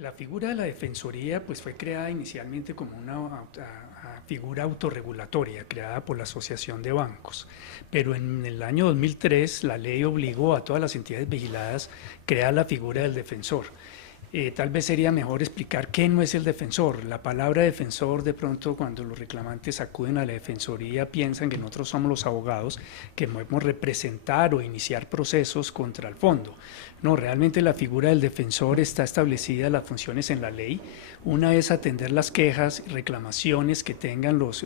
La figura de la Defensoría pues, fue creada inicialmente como una figura autorregulatoria creada por la Asociación de Bancos, pero en el año 2003 la ley obligó a todas las entidades vigiladas a crear la figura del defensor. Tal vez sería mejor explicar qué no es el defensor. La palabra defensor, de pronto, cuando los reclamantes acuden a la defensoría, piensan que nosotros somos los abogados que podemos representar o iniciar procesos contra el fondo. No, realmente la figura del defensor está establecida las funciones en la ley. Una es atender las quejas y reclamaciones que tengan los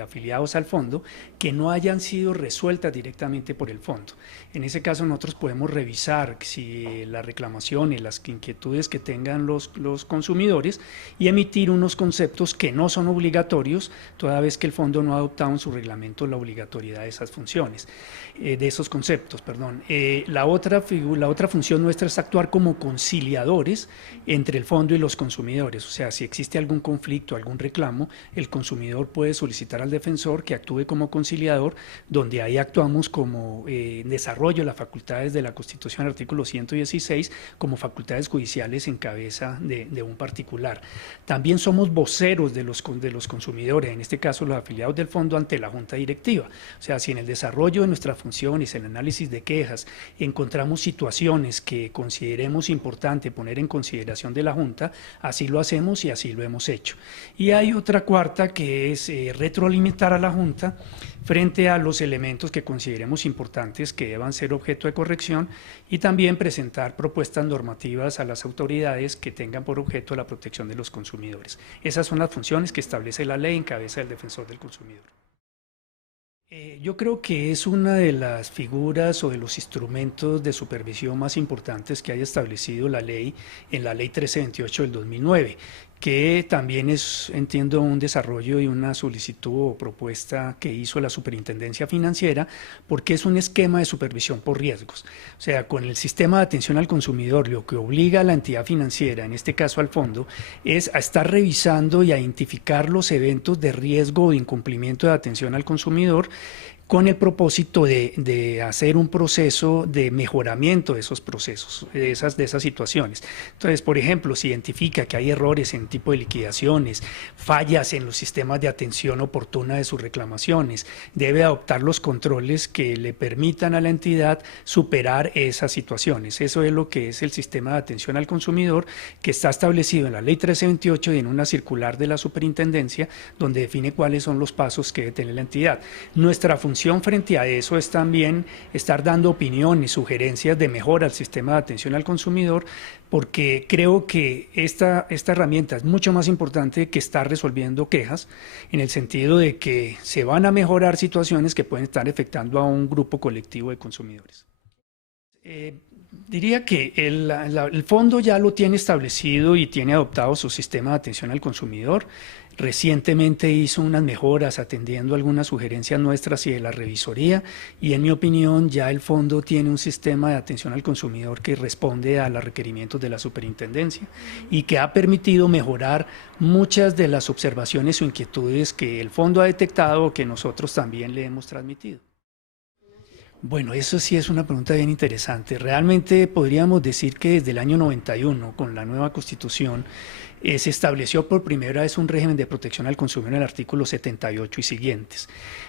afiliados al fondo que no hayan sido resueltas directamente por el fondo. En ese caso nosotros podemos revisar si las reclamaciones, las inquietudes que tengan los consumidores y emitir unos conceptos que no son obligatorios, toda vez que el fondo no ha adoptado en su reglamento la obligatoriedad de esas funciones, de esos conceptos, perdón. La otra función nuestra es actuar como conciliadores entre el fondo y los consumidores, o sea, si existe algún conflicto, algún reclamo, el consumidor puede solicitar al defensor que actúe como conciliador, donde ahí actuamos como desarrollo de las facultades de la Constitución, artículo 116, como facultades judiciales en cabeza de un particular. También somos voceros de los consumidores, en este caso los afiliados del fondo, ante la Junta Directiva. O sea, si en el desarrollo de nuestras funciones, en el análisis de quejas, encontramos situaciones que consideremos importante poner en consideración de la Junta, así lo hacemos y así lo hemos hecho. Y hay otra cuarta que es retroalimentar a la Junta frente a los elementos que consideremos importantes que deban ser objeto de corrección y también presentar propuestas normativas a las autoridades que tengan por objeto la protección de los consumidores. Esas son las funciones que establece la ley en cabeza del defensor del consumidor. Yo creo que es una de las figuras o de los instrumentos de supervisión más importantes que haya establecido la ley en la Ley 1328 del 2009, que también es, entiendo, un desarrollo y una solicitud o propuesta que hizo la Superintendencia Financiera, porque es un esquema de supervisión por riesgos. O sea, con el sistema de atención al consumidor, lo que obliga a la entidad financiera, en este caso al fondo, es a estar revisando y a identificar los eventos de riesgo o incumplimiento de atención al consumidor, con el propósito de hacer un proceso de mejoramiento de esos procesos, de esas situaciones. Entonces, por ejemplo, si identifica que hay errores en tipo de liquidaciones, fallas en los sistemas de atención oportuna de sus reclamaciones, debe adoptar los controles que le permitan a la entidad superar esas situaciones. Eso es lo que es el sistema de atención al consumidor, que está establecido en la Ley 1328 y en una circular de la Superintendencia, donde define cuáles son los pasos que debe tener la entidad. Nuestra función frente a eso es también estar dando opiniones, sugerencias de mejora al sistema de atención al consumidor, porque creo que esta herramienta es mucho más importante que estar resolviendo quejas, en el sentido de que se van a mejorar situaciones que pueden estar afectando a un grupo colectivo de consumidores. Diría que el fondo ya lo tiene establecido y tiene adoptado su sistema de atención al consumidor. Recientemente hizo unas mejoras atendiendo algunas sugerencias nuestras y de la revisoría, y en mi opinión ya el fondo tiene un sistema de atención al consumidor que responde a los requerimientos de la superintendencia y que ha permitido mejorar muchas de las observaciones o inquietudes que el fondo ha detectado o que nosotros también le hemos transmitido. Bueno, eso sí es una pregunta bien interesante. Realmente podríamos decir que desde el año 91, con la nueva Constitución, se estableció por primera vez un régimen de protección al consumidor en el artículo 78 y siguientes,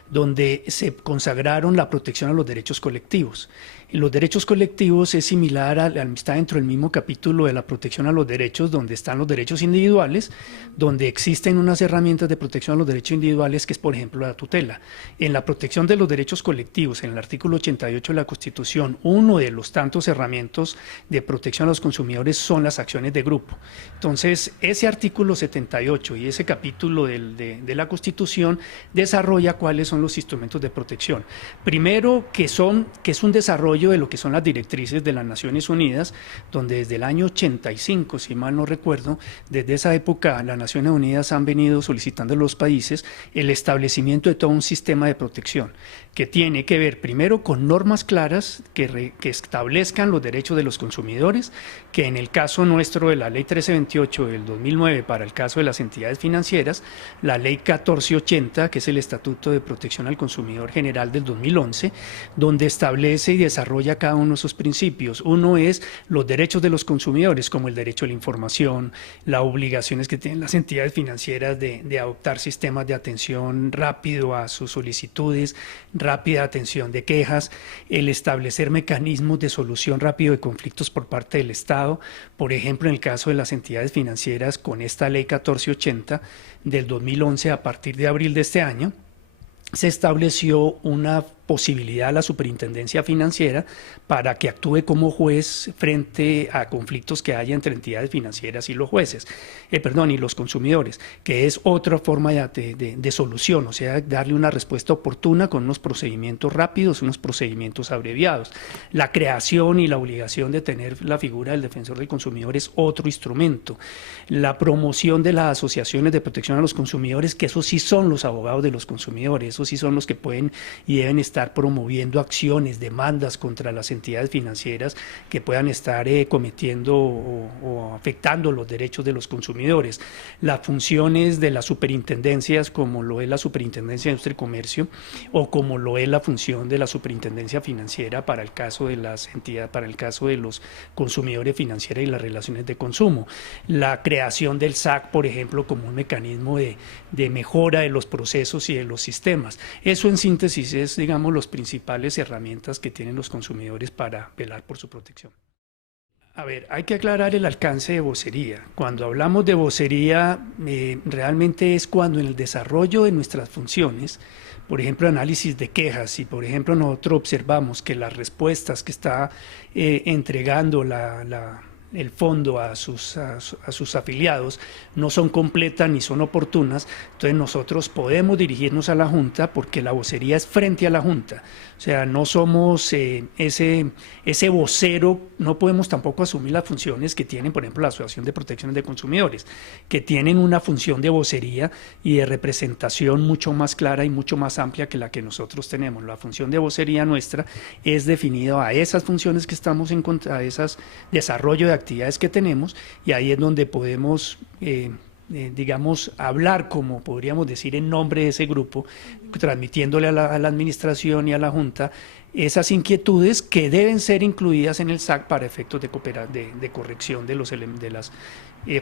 donde se consagraron la protección a los derechos colectivos. En los derechos colectivos es similar está dentro del mismo capítulo de la protección a los derechos, donde están los derechos individuales, donde existen unas herramientas de protección a los derechos individuales, que es, por ejemplo, la tutela. En la protección de los derechos colectivos, en el artículo 88 de la Constitución, uno de los tantos herramientas de protección a los consumidores son las acciones de grupo. Entonces, ese artículo 78 y ese capítulo de la Constitución desarrolla cuáles son los instrumentos de protección. Primero, que es un desarrollo de lo que son las directrices de las Naciones Unidas, donde desde el año 85, si mal no recuerdo, desde esa época las Naciones Unidas han venido solicitando a los países el establecimiento de todo un sistema de protección, que tiene que ver primero con normas claras que establezcan los derechos de los consumidores, que en el caso nuestro de la Ley 1328 del 2009 para el caso de las entidades financieras, la ley 1480, que es el Estatuto de Protección al Consumidor General del 2011, donde establece y desarrolla cada uno de esos principios. Uno es los derechos de los consumidores, como el derecho a la información, las obligaciones que tienen las entidades financieras de adoptar sistemas de atención rápido a sus solicitudes, rápida atención de quejas, el establecer mecanismos de solución rápido de conflictos por parte del Estado. Por ejemplo, en el caso de las entidades financieras, con esta ley 1480 del 2011, a partir de abril de este año, se estableció una posibilidad a la Superintendencia Financiera para que actúe como juez frente a conflictos que haya entre entidades financieras y los jueces, y los consumidores, que es otra forma de solución, o sea, darle una respuesta oportuna con unos procedimientos rápidos, unos procedimientos abreviados. La creación y la obligación de tener la figura del defensor del consumidor es otro instrumento. La promoción de las asociaciones de protección a los consumidores, que esos sí son los abogados de los consumidores, esos sí son los que pueden y deben estar promoviendo acciones, demandas contra las entidades financieras que puedan estar cometiendo o afectando los derechos de los consumidores. Las funciones de las superintendencias, como lo es la Superintendencia de Industria y Comercio, o como lo es la función de la Superintendencia Financiera para el caso de las entidades, para el caso de los consumidores financieros y las relaciones de consumo. La creación del SAC, por ejemplo, como un mecanismo de mejora de los procesos y de los sistemas. Eso en síntesis es, digamos, las principales herramientas que tienen los consumidores para velar por su protección. A ver, hay que aclarar el alcance de vocería. Cuando hablamos de vocería, realmente es cuando en el desarrollo de nuestras funciones, por ejemplo, análisis de quejas, y por ejemplo nosotros observamos que las respuestas que está entregando el fondo a sus afiliados no son completas ni son oportunas, entonces nosotros podemos dirigirnos a la Junta porque la vocería es frente a la Junta. O sea, no somos ese vocero, no podemos tampoco asumir las funciones que tienen, por ejemplo, la Asociación de Protección de Consumidores, que tienen una función de vocería y de representación mucho más clara y mucho más amplia que la que nosotros tenemos. La función de vocería nuestra es definida a esas funciones que estamos en contra, a esos desarrollo de actividades que tenemos, y ahí es donde podemos digamos, hablar, como podríamos decir, en nombre de ese grupo, transmitiéndole a la administración y a la Junta esas inquietudes que deben ser incluidas en el SAC para efectos de corrección de las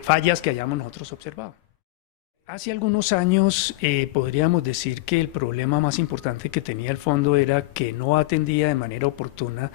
fallas que hayamos nosotros observado. Hace algunos años podríamos decir que el problema más importante que tenía el fondo era que no atendía de manera oportuna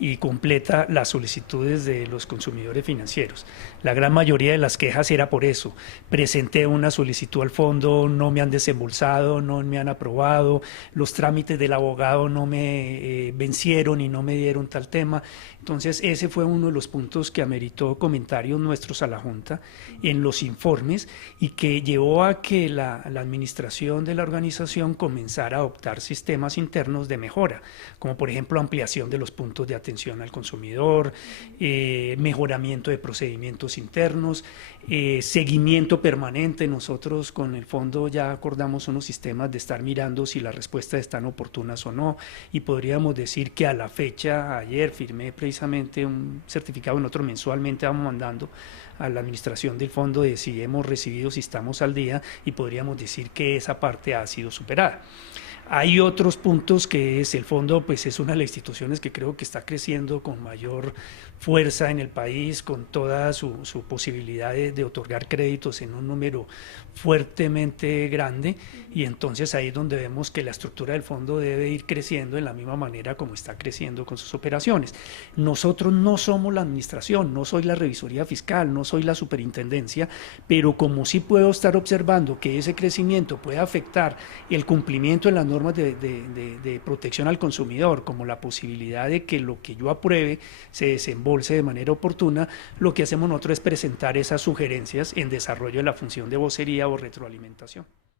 y completa las solicitudes de los consumidores financieros. La gran mayoría de las quejas era por eso. Presenté una solicitud al fondo, no me han desembolsado, no me han aprobado, los trámites del abogado no me vencieron y no me dieron tal tema. Entonces ese fue uno de los puntos que ameritó comentarios nuestros a la Junta en los informes y que llevó a que la administración de la organización comenzara a adoptar sistemas internos de mejora, como por ejemplo ampliación de los puntos de atención al consumidor, mejoramiento de procedimientos internos, seguimiento permanente. Nosotros con el fondo ya acordamos unos sistemas de estar mirando si las respuestas están oportunas o no, y podríamos decir que a la fecha, ayer firmé precisamente un certificado, nosotros mensualmente vamos mandando a la administración del fondo de si hemos recibido, si estamos al día, y podríamos decir que esa parte ha sido superada. Hay otros puntos que es el fondo, pues es una de las instituciones que creo que está creciendo con mayor fuerza en el país, con toda su posibilidad de otorgar créditos en un número fuertemente grande, y entonces ahí es donde vemos que la estructura del fondo debe ir creciendo en la misma manera como está creciendo con sus operaciones. Nosotros no somos la administración, no soy la revisoría fiscal, no soy la superintendencia, pero como sí puedo estar observando que ese crecimiento puede afectar el cumplimiento de las normas de protección al consumidor, como la posibilidad de que lo que yo apruebe se desembolse de manera oportuna, lo que hacemos nosotros es presentar esas sugerencias en desarrollo de la función de vocería o retroalimentación.